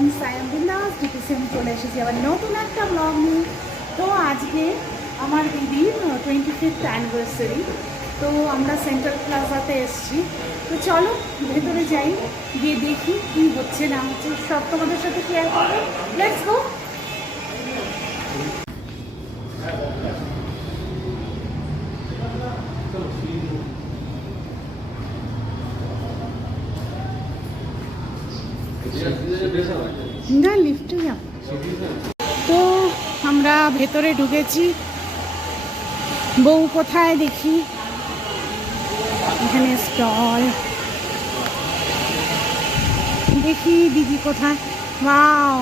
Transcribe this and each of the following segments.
Friends, I am বিন্দাস DPC. আমি চলে এসেছি আবার নতুন একটা ব্লগ নিয়ে। তো আজকে আমার দিদির 25th অ্যানিভার্সারি। তো আমরা সেন্ট্রাল প্লাজাতে এসেছি। তো চলো ভেতরে যাই, গিয়ে দেখি কী হচ্ছে না হচ্ছে, সব তোমাদের সাথে শেয়ার করবো। Let's go. না, লিফটে যাব। তো আমরা ভেতরে ঢুকেছি। বউ কোথায় দেখি, এখানে স্টল। দেখি দিদি কোথায়। ওয়াও,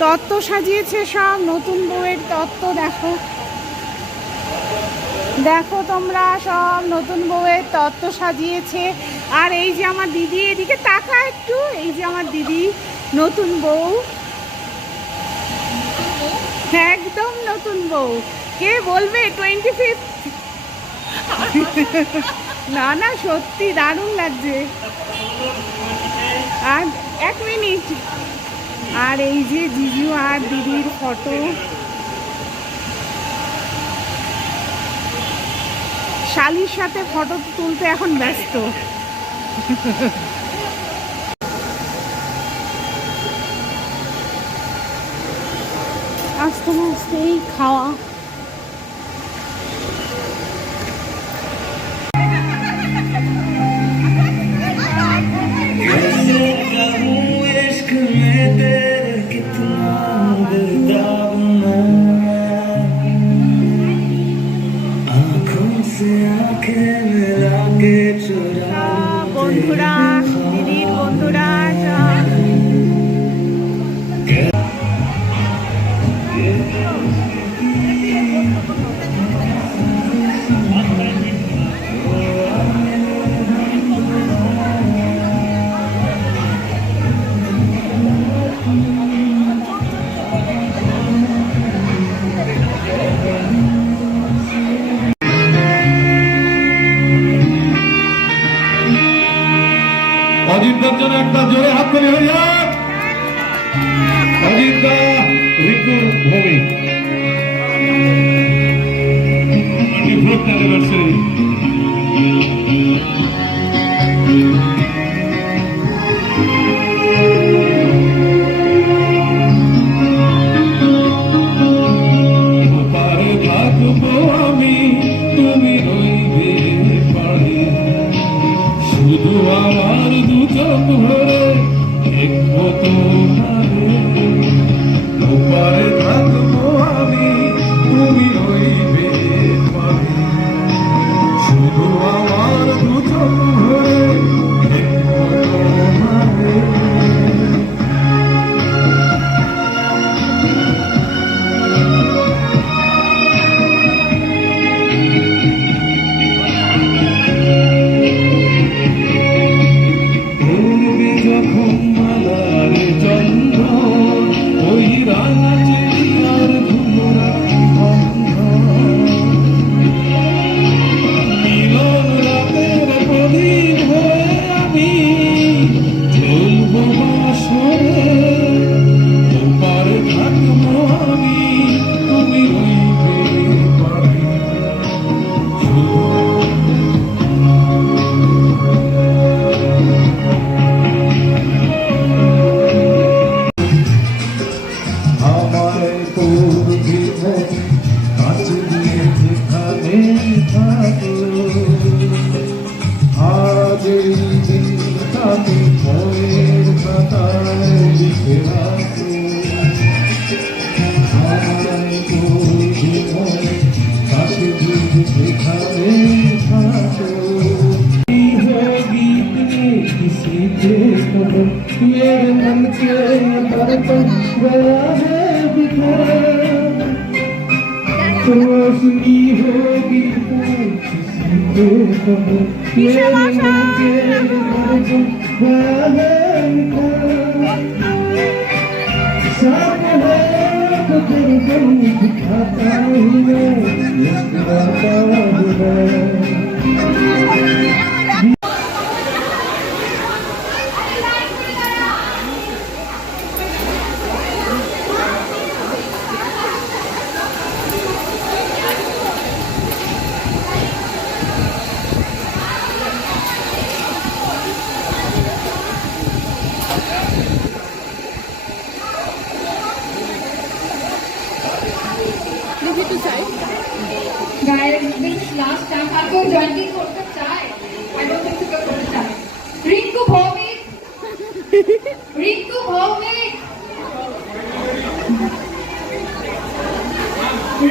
তত্ত্ব সাজিয়েছে সব, নতুন বউয়ের তত্ত্ব। দেখো দেখো তোমরা, সব নতুন বউয়ের তত্ত্ব সাজিয়েছে। আর এই যে আমার দিদি, এদিকে তাকা একটু, এই যে আমার দিদি নতুন বউ, একদম নতুন বউ। কে বলবে 25th? না না, সত্যি দারুণ লাগছে। আর এক মিনিট, আর এই যে জিজু আর দিদির ফটো। শালির সাথে ফটো তুলতে এখন ব্যস্ত। আস্তে আস্তেই খাওয়া। বন্ধুরা, দিদির বন্ধুরা অজিতদার জন্য একটা জোরে হাত তালি হয়ে যাক। অজিতদা, ঋতুর ভূমি, অ্যানিভার্সারি। পারে থাকবো আমি, তুমি রইবে পারে, শুধু আমার দু চোখ ভরে দেখবো তোমারে। ওপারে থাকবো আমি, তুমি রইবে পারে, শুধু আমার দু চোখ ভরে দেখবো তোমারে। मेरे मन के दर्पण गया है बिखर, रोशनी होगी किसी को खबर, मेरे मन के दर्पण गया है बिखर, साथ है तो दर्पण दिखाता हूँ मैं, मुस्कुराता हूँ मैं। Rinku Bhowmik,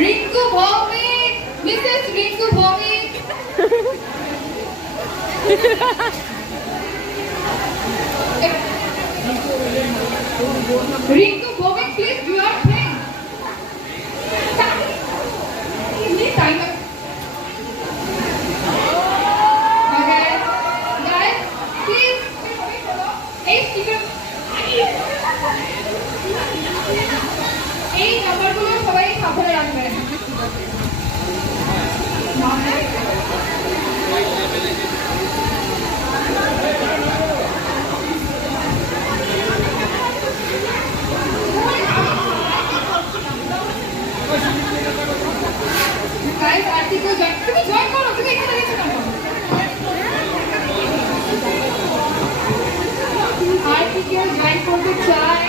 Rinku Bhowmik, Mrs Rinku Bhowmik. Rinku Bhowmik, please do your thing. Timer. Okay, guys, please. এই স্টিকার, এই নাম্বারগুলো সবাই সাবধানে রাখবেন। Guys, আর কি কেউ জয়েন, তুমি জয়েন করো, তুমি এখানে গেছো কেন? আর কি কেউ জয়েন করতে চায়?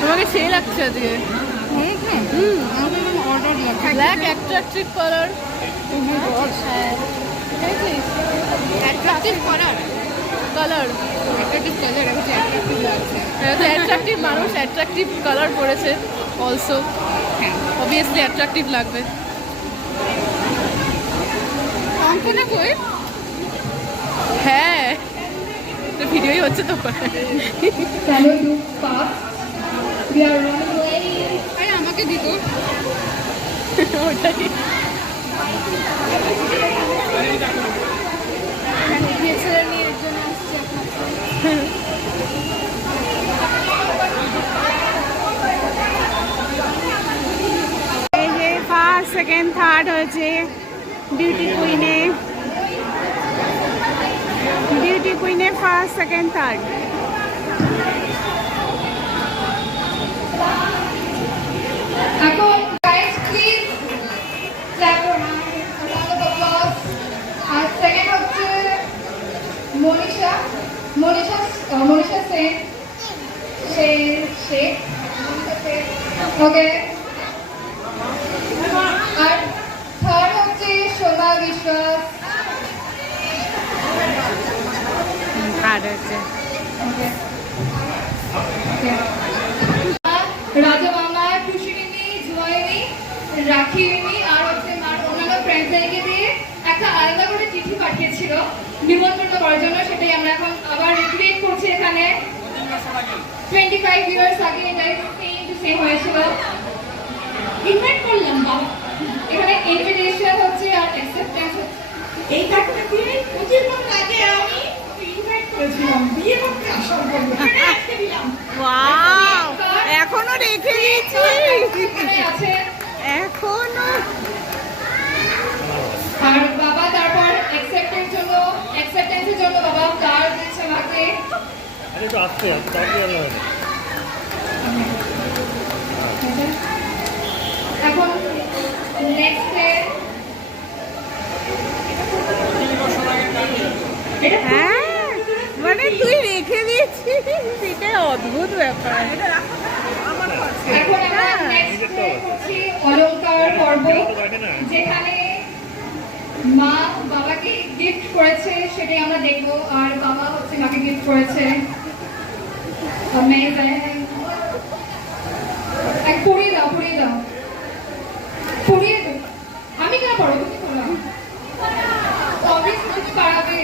তোমাকে সেই লাগছে আজকে ব্ল্যাক অ্যাট্রাকটিভ কালার অ্যাট্রাকটিভ করার কালার অ্যাট্রাকটিভ কালার হচ্ছে অ্যাট্রাকটিভ লাগছে। অ্যাট্রাকটিভ মানুষ অ্যাট্রাকটিভ কালার পরেছে অলসো হ্যাঁ, অবভিয়াসলি অ্যাট্রাকটিভ লাগবে। অঙ্কনা কই? হ্যাঁ ভিডিওই হচ্ছে তো Can we do fast? We are running late. আরে আমাকে দিত। ওটাই ডিএসএলআর নিয়ে এর জন্য আসছে আপনার। এই যে ফার্স্ট সেকেন্ড থার্ড হয়েছে বিউটি কুইনে, বিউটি কুইনে ফার্স্ট সেকেন্ড থার্ড। এখন guys please clap your hands, a round of applause. আর সেকেন্ড হচ্ছে মনীষা, মনীষা সেন, শেখ, ওকে। আর থার্ড হচ্ছে শোভা বিশ্বাস, থার্ড হয়েছে ওকে। রাজা মামা, খুশিমিনি, জুয়াইনি, রাখিমিনি আর হচ্ছে মার অন্যান্য ফ্রেন্ডদেরকে দিয়ে একটা আলাদা করে চিঠি পাঠিয়েছিল নিমন্ত্রণ করার জন্য। সেটাই আমরা এখন আবার রিক্রিয়েট করছি এখানে। 25 ইয়ার্স আগে এটাই সেম হয়েছিল। ইনভাইট করলাম বাবা, এখানে ইনভিটেশন হচ্ছে আর অ্যাকসেপ্টেন্স হচ্ছে। এই কার্ডটা দিয়ে 25 বছর আগে আমি ইনভাইট করেছিলাম বিয়ে করতে আসার জন্য আজকে দিলাম। ওয়াও, এখনো রেখে দিয়েছি, এখানে আছে। এখনো। আর বাবা তারপর অ্যাকসেপ্টেন্সের জন্য বাবা কার্ড দিচ্ছে আমাকে। আরে তো আসতে তাড়াতাড়ি আলো হয় না। এখন নেক্সটে হ্যাঁ মানে তুই রেখে দিয়েছিস, সেটা অদ্ভুত ব্যাপার। এখন আমরা নেক্সটে করছি অলংকার পর্ব, যেখানে মা বাবাকে গিফট করেছে সেটাই আমরা দেখবো। আর বাবা হচ্ছে মাকে গিফট করেছে। Amazing. এক পড়িয়ে দাও, পড়িয়ে দাও, পড়িয়ে দাও। আমি কেন পড়ো, তুমি পড়লাম অবভিয়াসলি তুমি পারাবে।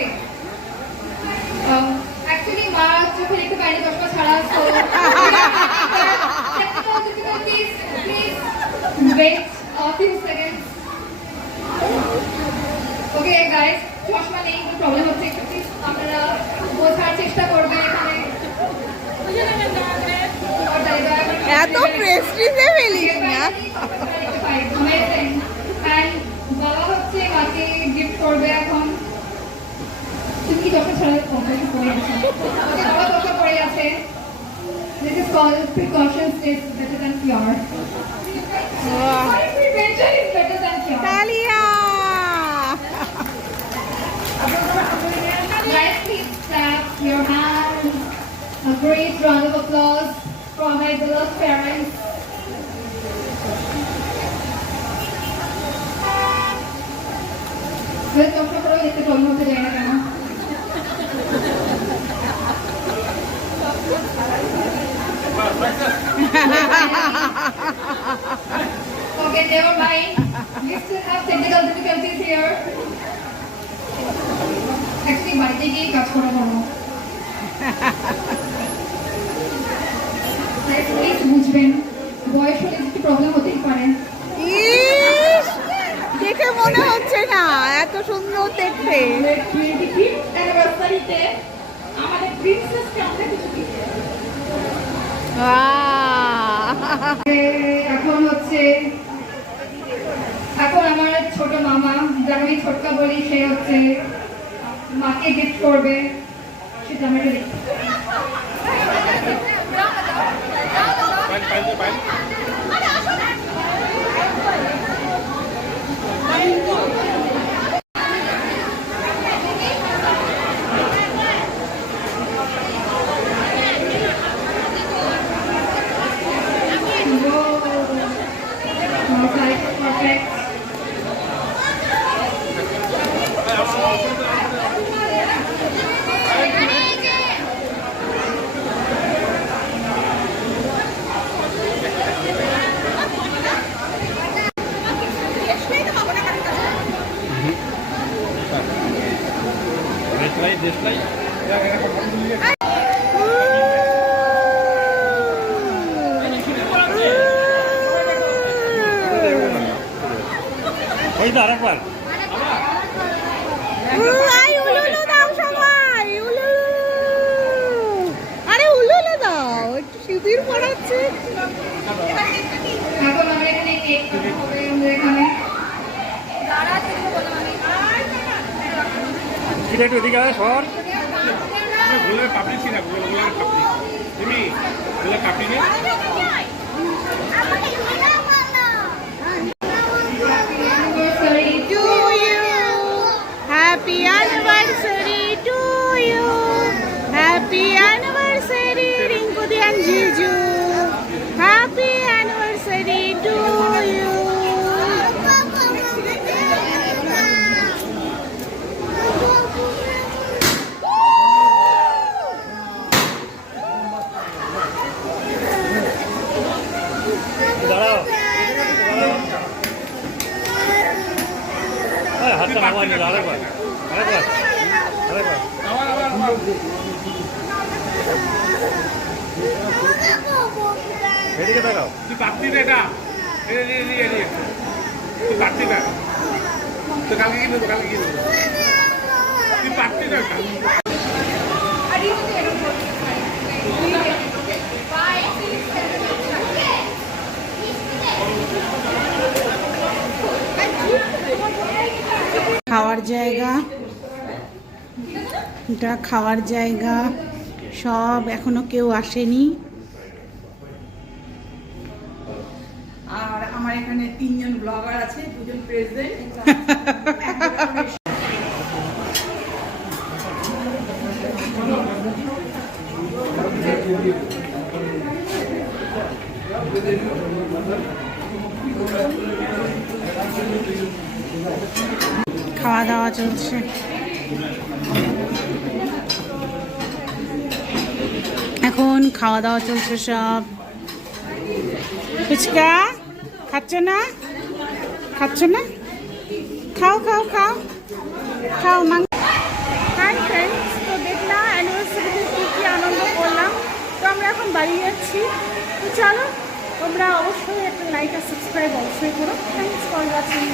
অ্যাকচুয়ালি মা চোখে দেখতে পাইনি চশমা ছাড়া, তো please wait a few seconds. Okay guys, চশমা নেই, কোনো প্রবলেম হচ্ছে, একটু প্লিজ আপনারা বোঝার চেষ্টা করবেন এখানে। এত প্রেস্টিজে ফেলিস না। বাবা হচ্ছে মাকে গিফট করবে এখন। তুমি কি চশমা ছাড়া পরে আছে? বাবা চশমা পরে আছে। This is called precautions is better than cure. Prevention is better than cure. তালিয়া। Guys, please clap your hands. A great round of applause. my beloved parents. কষ্ট করেও দেখতে প্রবলেম হতে যায় না কেন? Okay, never mind. We still have technical difficulties here. Actually, বাড়িতে গিয়ে কাজ করা ভালো। Please বুঝবেন, বয়স হলে একটু প্রবলেম হতেই পারে। ইস, দেখে মনে হচ্ছে না এত সুন্দর দেখতে। 25th অ্যানিভার্সারিতে আমাদের প্রিন্সেসকে আমরা কিছু দিতে এখন আমার ছোট মামা, যাকে আমি ছোটকা বলি, সে হচ্ছে মাকে গিফট করবে, সেটা আমি একটা দেখি। Perfect. ওই তো আরেকবার আরে উলুলু দাও, একটু শিবির পড়াচ্ছে। এখন আমরা এখানে কেক কাটা হবে, আমাদের এখানে এটা একটু এদিকে আয় সর গোলার পাপড়ি ছিল না, গোলার পাপড়ি তুমি গোলার পাপড়ি নিয়ে anniversary to Happy anniversary to you. Happy anniversary Rinkuti and Jiju. Happy anniversary to you. দাঁড়াও হাতটা নামাই নিল আরেকবার আরেকবার আরেকবার এদিকে দেখাও তুই পাপড়ি দে এটা তুই পাপড়ি দে তো কালকে কি নেবো তুই পাপড়ি দে খাওয়ার জায়গা, এটা খাওয়ার জায়গা, সব এখনো কেউ আসেনি। আর আমার এখানে 3 জন ব্লগার আছে, 2 জন প্রেজেন্ট। খাওয়া দাওয়া চলছে। এখন খাওয়া দাওয়া চলছে সব। ফুচকা খাচ্ছ না? খাচ্ছ না? খাও খাও খাও খাও মাং। হাই ফ্রেন্ডস, তো দেখলাম অ্যানিভার্সারিতে কী কী আনন্দ করলাম। তো আমরা এখন বাড়ি যাচ্ছি। তো চলো, তোমরা অবশ্যই একটা লাইক আর সাবস্ক্রাইব অবশ্যই করো। Thanks for watching.